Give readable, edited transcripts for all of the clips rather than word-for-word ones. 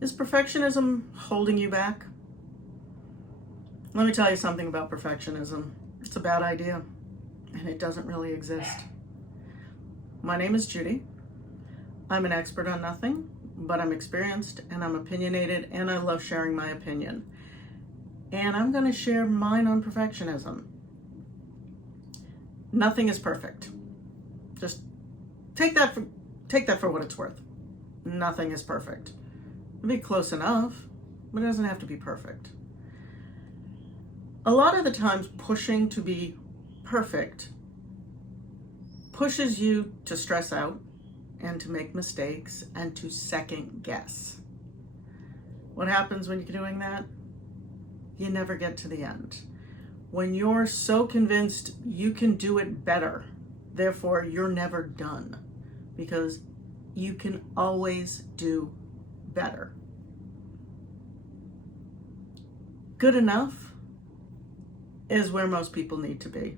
Is perfectionism holding you back? Let me tell you something about perfectionism. It's a bad idea, and it doesn't really exist. My name is Judy. I'm an expert on nothing, but I'm experienced and I'm opinionated, and I love sharing my opinion. And I'm going to share mine on perfectionism. Nothing is perfect. Just take that for what it's worth. Nothing is perfect. It'll be close enough, but it doesn't have to be perfect. A lot of the times, pushing to be perfect pushes you to stress out and to make mistakes and to second guess. What happens when you're doing that? You never get to the end. When you're so convinced you can do it better, therefore you're never done, because you can always do better. Good enough is where most people need to be.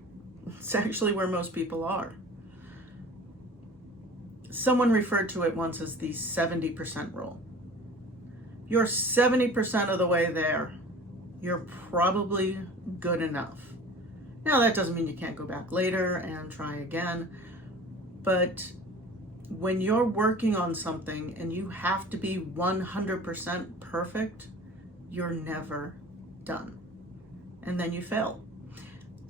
It's actually where most people are. Someone referred to it once as the 70% rule. You're 70% of the way there. You're probably good enough. Now, that doesn't mean you can't go back later and try again, but when you're working on something and you have to be 100% perfect, you're never done. And then you fail.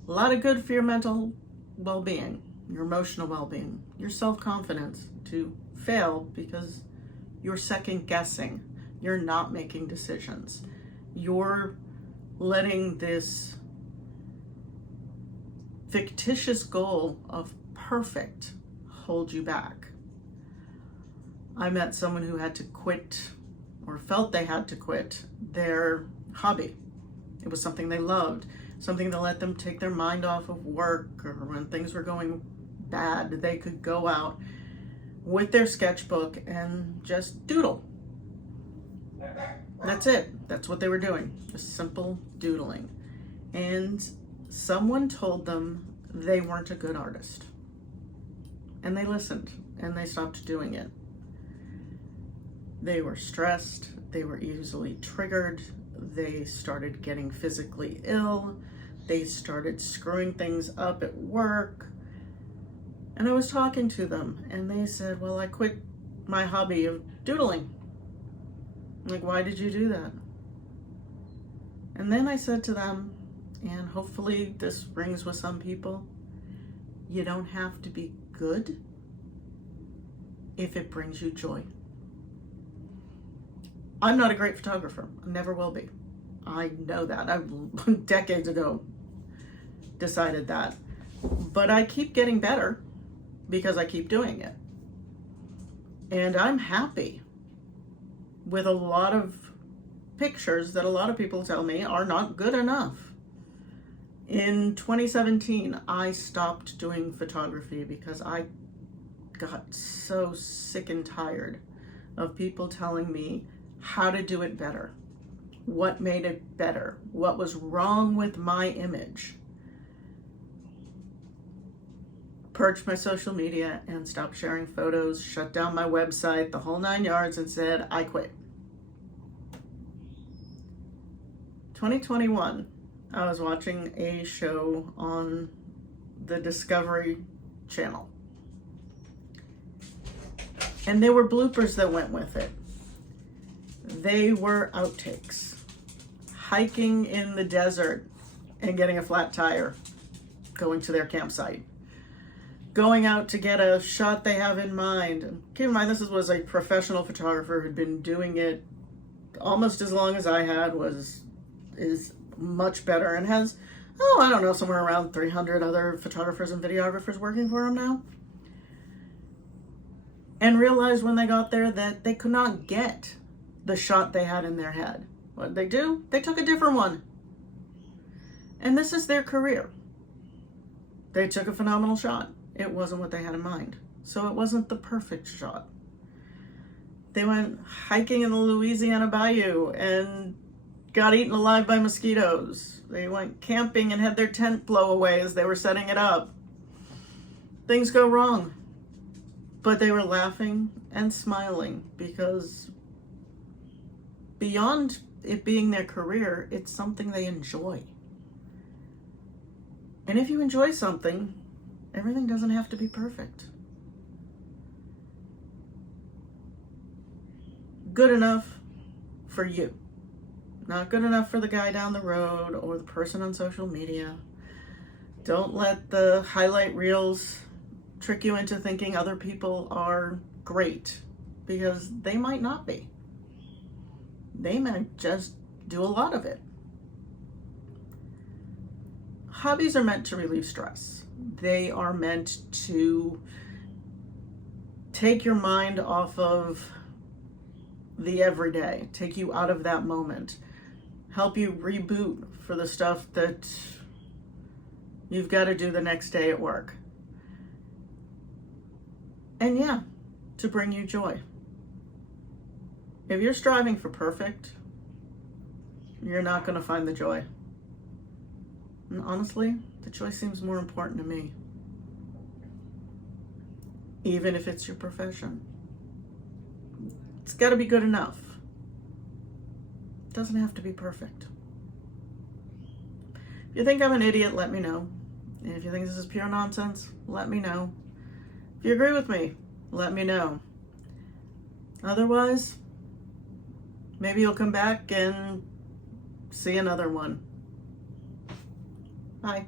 A lot of good for your mental well-being, your emotional well-being, your self-confidence to fail because you're second guessing. You're not making decisions. You're letting this fictitious goal of perfect hold you back. I met someone who had to quit, or felt they had to quit, their hobby. It was something they loved, something that let them take their mind off of work, or when things were going bad, they could go out with their sketchbook and just doodle. That's it. That's what they were doing. Just simple doodling. And someone told them they weren't a good artist. And they listened and they stopped doing it. They were stressed. They were easily triggered. They started getting physically ill. They started screwing things up at work. And I was talking to them and they said, well, I quit my hobby of doodling. I'm like, why did you do that? And then I said to them, and hopefully this rings with some people, you don't have to be good if it brings you joy. I'm not a great photographer. I never will be. I know that. I decades ago decided that. But I keep getting better because I keep doing it. And I'm happy with a lot of pictures that a lot of people tell me are not good enough. In 2017, I stopped doing photography because I got so sick and tired of people telling me how to do it better, what made it better, what was wrong with my image. Purged my social media and stopped sharing photos, shut down my website, the whole 9 yards, and said, I quit. 2021, I was watching a show on the Discovery Channel. And there were bloopers that went with it. They were outtakes. Hiking in the desert and getting a flat tire, going to their campsite. Going out to get a shot they have in mind. And keep in mind, this was a professional photographer who'd been doing it almost as long as I had, is much better, and has, I don't know, somewhere around 300 other photographers and videographers working for him now. And realized when they got there that they could not get the shot they had in their head. What did they do? They took a different one. And this is their career. They took a phenomenal shot. It wasn't what they had in mind. So it wasn't the perfect shot. They went hiking in the Louisiana bayou and got eaten alive by mosquitoes. They went camping and had their tent blow away as they were setting it up. Things go wrong. But they were laughing and smiling because beyond it being their career, it's something they enjoy. And if you enjoy something, everything doesn't have to be perfect. Good enough for you. Not good enough for the guy down the road or the person on social media. Don't let the highlight reels trick you into thinking other people are great, because they might not be. They might just do a lot of it. Hobbies are meant to relieve stress. They are meant to take your mind off of the everyday, take you out of that moment, help you reboot for the stuff that you've got to do the next day at work. And yeah, to bring you joy. If you're striving for perfect, you're not going to find the joy. And honestly, the joy seems more important to me. Even if it's your profession. It's got to be good enough. It doesn't have to be perfect. If you think I'm an idiot, let me know. And if you think this is pure nonsense, let me know. If you agree with me, let me know. Otherwise, maybe you'll come back and see another one. Bye.